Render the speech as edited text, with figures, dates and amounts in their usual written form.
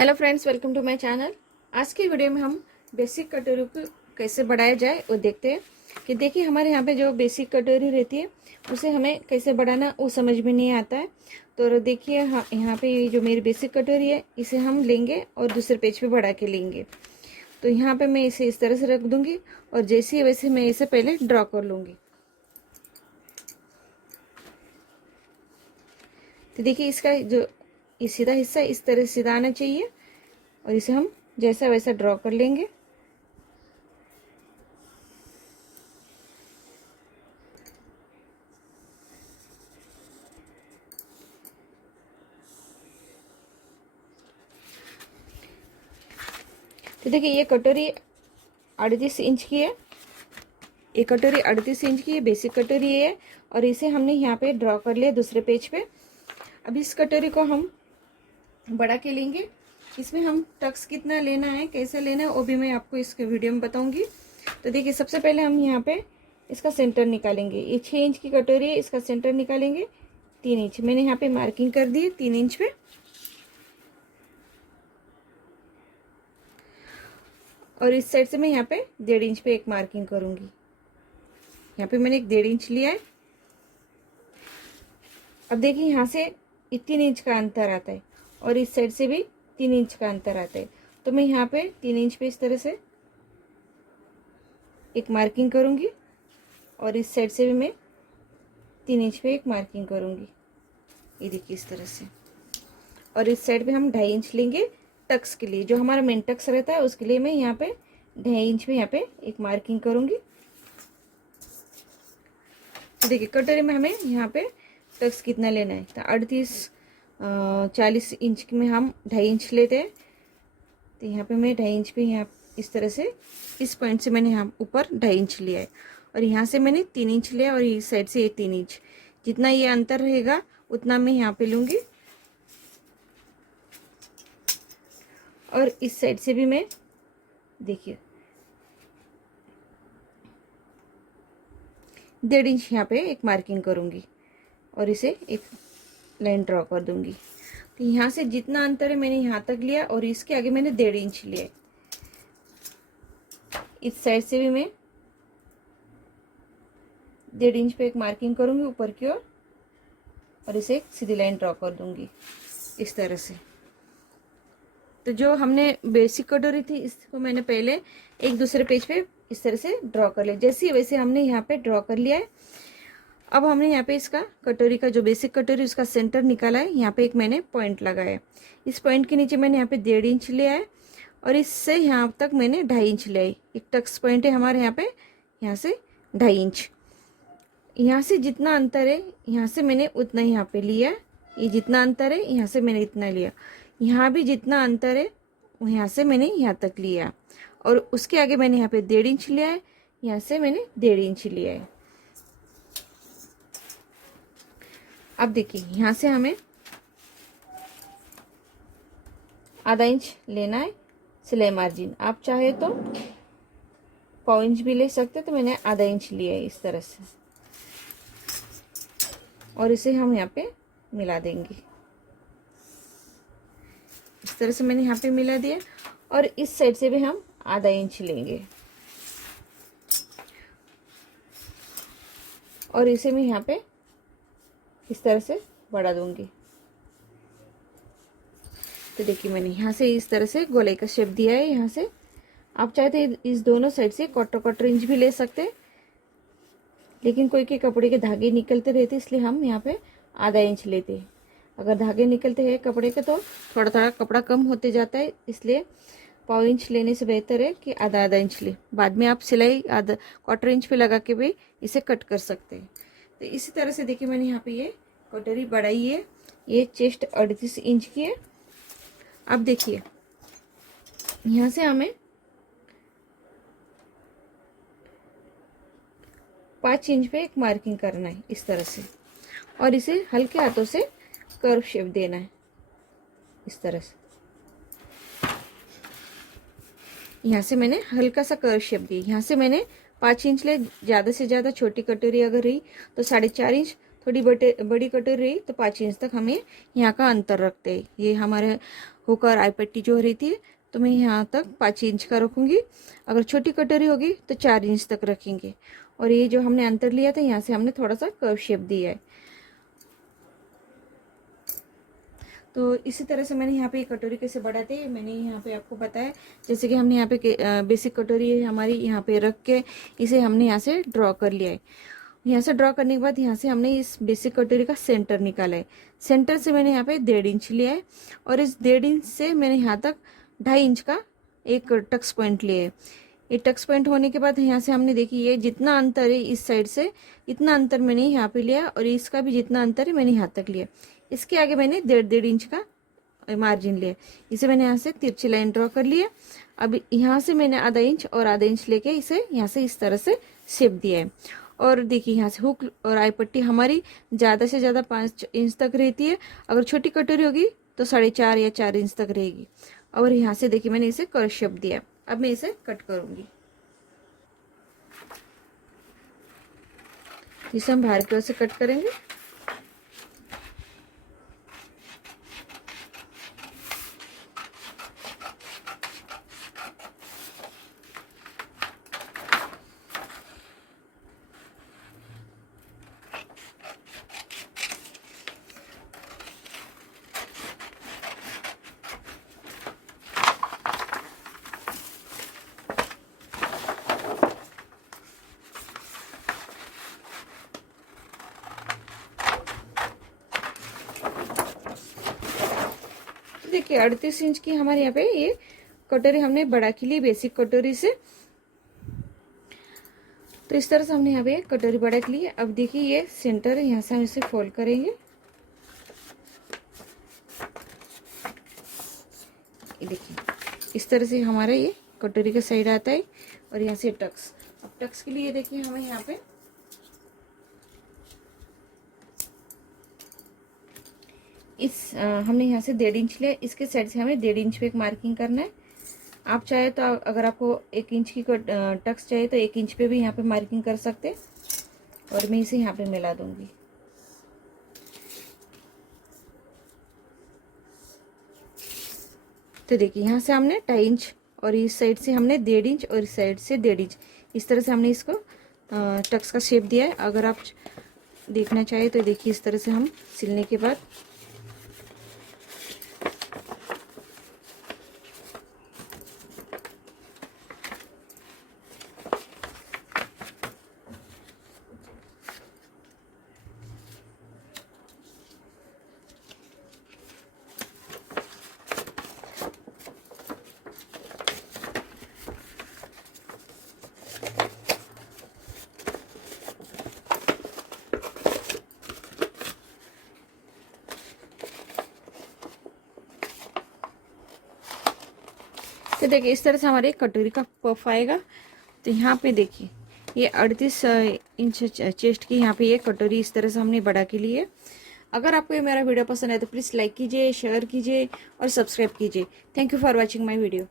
Hello friends, welcome to my channel. आज की video में हम बेसिक कटोरी को कैसे बढ़ाया जाए वो देखते हैं। कि देखिए, हमारे यहाँ पे जो बेसिक कटोरी रहती है उसे हमें कैसे बढ़ाना वो समझ में नहीं आता है। तो देखिए, यहाँ पे ये जो मेरी बेसिक कटोरी है इसे हम लेंगे और दूसरे पेज पे बढ़ा के लेंगे। तो यहाँ पे मैं इसे इस तरह से रख दूँगी और जैसे ही वैसे मैं इसे पहले ड्रॉ कर लूँगी। तो देखिए, इसका जो सीधा हिस्सा इस तरह सीधा आना चाहिए और इसे हम जैसा वैसा ड्रॉ कर लेंगे। तो देखिए, ये कटोरी 38 इंच की है। ये कटोरी 38 इंच की बेसिक कटोरी है और इसे हमने यहाँ पे ड्रॉ कर लिया दूसरे पेज पे। अब इस कटोरी को हम बढ़ा के लेंगे। इसमें हम टक्स कितना लेना है, कैसे लेना है, वो भी मैं आपको इस वीडियो में बताऊंगी। तो देखिए, सबसे पहले हम यहाँ पे इसका सेंटर निकालेंगे। ये 6 इंच की कटोरी है, इसका सेंटर निकालेंगे 3 इंच। मैंने यहाँ पे मार्किंग कर दी है 3 इंच पे। और इस साइड से मैं यहाँ पे 1.5 इंच पे एक मार्किंग करूंगी। यहाँ पे मैंने एक 1.5 इंच लिया है। अब देखिए, यहाँ से 3 इंच का अंतर आता है और इस साइड से भी 3 इंच का अंतर आता है। तो मैं यहाँ पे 3 इंच पे इस तरह से एक मार्किंग करूंगी और इस साइड से भी मैं 3 इंच पे एक मार्किंग करूंगी। ये देखिए इस तरह से। और इस साइड पे हम 2.5 इंच लेंगे टक्स के लिए। जो हमारा मेन टक्स रहता है उसके लिए मैं यहाँ पे 2.5 इंच पे यहाँ पे एक मार्किंग करूंगी। तो देखिए, कटोरी में हमें यहाँ पे टक्स कितना लेना है। तो 40 इंच में हम 2.5 इंच लेते हैं। तो यहाँ पे मैं 2.5 इंच पे यहाँ इस तरह से इस पॉइंट से मैंने यहाँ ऊपर 2.5 इंच लिया है और यहाँ से मैंने 3 इंच लिया और इस साइड से ये 3 इंच। जितना ये अंतर रहेगा उतना मैं यहाँ पे लूँगी। और इस साइड से भी मैं देखिए 1.5 इंच यहाँ पे एक मार्किंग करूँगी और इसे एक लाइन ड्रॉ कर दूंगी। तो यहाँ से जितना अंतर है मैंने यहाँ तक लिया और इसके आगे मैंने 1.5 इंच लिया है। इस साइड से भी मैं 1.5 इंच पे एक मार्किंग करूंगी ऊपर की ओर और इसे एक सीधी लाइन ड्रॉ कर दूंगी इस तरह से। तो जो हमने बेसिक कटोरी थी इसको मैंने पहले एक दूसरे पेज पे इस तरह से ड्रॉ कर लिया। जैसे वैसे हमने यहाँ पे ड्रॉ कर लिया है। अब हमने यहाँ पे इसका कटोरी का जो बेसिक कटोरी उसका सेंटर निकाला है। यहाँ पे एक मैंने पॉइंट लगाया है। इस पॉइंट के नीचे मैंने यहाँ पे 1.5 इंच लिया है और इससे यहाँ तक मैंने 2.5 इंच लिया है। एक टक्स पॉइंट है हमारे यहाँ पे, यहाँ से 2.5 इंच। यहाँ से जितना अंतर है यहाँ से मैंने उतना यहाँ पे लिया। ये जितना अंतर है यहाँ से मैंने इतना लिया। यहाँ भी जितना अंतर है यहाँ से मैंने यहाँ तक लिया और उसके आगे मैंने यहाँ पे 1.5 इंच लिया है। यहाँ से मैंने 1.5 इंच लिया है। अब देखिए, यहाँ से हमें आधा इंच लेना है सिलाई मार्जिन। आप चाहे तो 1.5 इंच भी ले सकते, तो मैंने आधा इंच लिया है इस तरह से। और इसे हम यहाँ पे मिला देंगे। इस तरह से मैंने यहाँ पे मिला दिया और इस साइड से भी हम आधा इंच लेंगे और इसे मैं यहाँ पे इस तरह से बढ़ा दूंगी। तो देखिए, मैंने यहाँ से इस तरह से गोले का शेप दिया है। यहाँ से आप चाहते इस दोनों साइड से क्वार्टर इंच भी ले सकते हैं, लेकिन कोई के कपड़े के धागे निकलते रहते इसलिए हम यहाँ पे आधा इंच लेते हैं। अगर धागे निकलते हैं कपड़े के तो थोड़ा थोड़ा कपड़ा कम होते जाता है, इसलिए 1.5 इंच लेने से बेहतर है कि आधा आधा इंच ले। बाद में आप सिलाई आधा क्वार्टर इंच पे लगा के भी इसे कट कर सकते हैं। तो इसी तरह से देखिए, मैंने यहाँ पे ये कटोरी बढ़ाई है। ये चेस्ट 38 इंच की है। अब देखिए, यहाँ से हमें 5 इंच पे एक मार्किंग करना है इस तरह से और इसे हल्के हाथों से कर्व शेप देना है इस तरह से। यहाँ से मैंने हल्का सा कर्व शेप दिया। यहाँ से मैंने 5 इंच ले। ज़्यादा से ज़्यादा छोटी कटोरी अगर रही तो 4.5 इंच, थोड़ी बड़ी कटोरी रही तो 5 इंच तक हमें यहाँ का अंतर रखते हैं। ये हमारे होकर आई पट्टी जो रहती है तो मैं यहाँ तक 5 इंच का रखूँगी। अगर छोटी कटोरी होगी तो 4 इंच तक रखेंगे। और ये जो हमने अंतर लिया था यहाँ से हमने थोड़ा सा कर्व शेप दिया है। तो इसी तरह से मैंने यहाँ पे कटोरी कैसे बढ़ाते हैं मैंने यहाँ पे आपको बताया। जैसे कि हमने यहाँ पे बेसिक कटोरी है हमारी, यहाँ पे रख के इसे हमने यहाँ से ड्रॉ कर लिया है। यहाँ से ड्रॉ करने के बाद यहाँ से हमने इस बेसिक कटोरी का सेंटर निकाला है। सेंटर से मैंने यहाँ पे 1.5 इंच लिया है और इस 1.5 इंच से मैंने यहाँ तक 2.5 इंच का एक टक्स पॉइंट लिया है। ये टक्स पॉइंट होने के बाद यहाँ से हमने देखी ये जितना अंतर है इस साइड से इतना अंतर मैंने यहाँ पे लिया और इसका भी जितना अंतर है मैंने यहाँ तक लिया। इसके आगे मैंने 1.5 इंच का मार्जिन लिया। इसे मैंने यहाँ से तिरछी लाइन ड्रॉ कर लिया। अब यहाँ से मैंने आधा इंच और आधा इंच लेके इसे यहाँ से इस तरह से शेप दिया है। और देखिए यहाँ से हुक और आई पट्टी हमारी ज़्यादा से ज़्यादा 5 इंच तक रहती है। अगर छोटी कटोरी होगी तो 4.5 या 4 इंच तक रहेगी। और यहाँ से देखिए मैंने इसे कर्व शेप दिया। अब मैं इसे कट करूँगी। इसे हम बाहर की ओर से कट करेंगे। देखिए 38 इंच की हमारे यहाँ पे ये कटोरी हमने बड़ा के लिए बेसिक कटोरी से। तो इस तरह से हमने यहाँ पे कटोरी बड़ा के लिए। अब देखिए ये सेंटर है, यहाँ से हम इसे फोल्ड करेंगे। ये देखिए इस तरह से हमारा ये कटोरी का साइड आता है और यहाँ से टक्स। अब टक्स के लिए देखिए हमें यहाँ पे हमने यहाँ से 1.5 इंच लिया। इसके साइड से हमें 1.5 इंच पे एक मार्किंग करना है। आप चाहे तो अगर आपको 1 इंच की टक्स चाहिए तो 1 इंच पे भी यहाँ पे मार्किंग कर सकते। और मैं इसे यहाँ पे मिला दूंगी। तो देखिए यहाँ से हमने 2.5 इंच और इस साइड से हमने 1.5 इंच और इस साइड से 1.5 इंच इस तरह से हमने इसको टक्स का शेप दिया है। अगर आप देखना चाहे तो देखिए इस तरह से हम सिलने के बाद तो देखिए इस तरह से हमारे कटोरी का पफ आएगा। तो यहाँ पे देखिए ये 38 इंच चेस्ट की यहाँ पे ये कटोरी इस तरह से हमने बड़ा के लिए। अगर आपको ये मेरा वीडियो पसंद है तो प्लीज़ लाइक कीजिए, शेयर कीजिए और सब्सक्राइब कीजिए। Thank you for watching my video.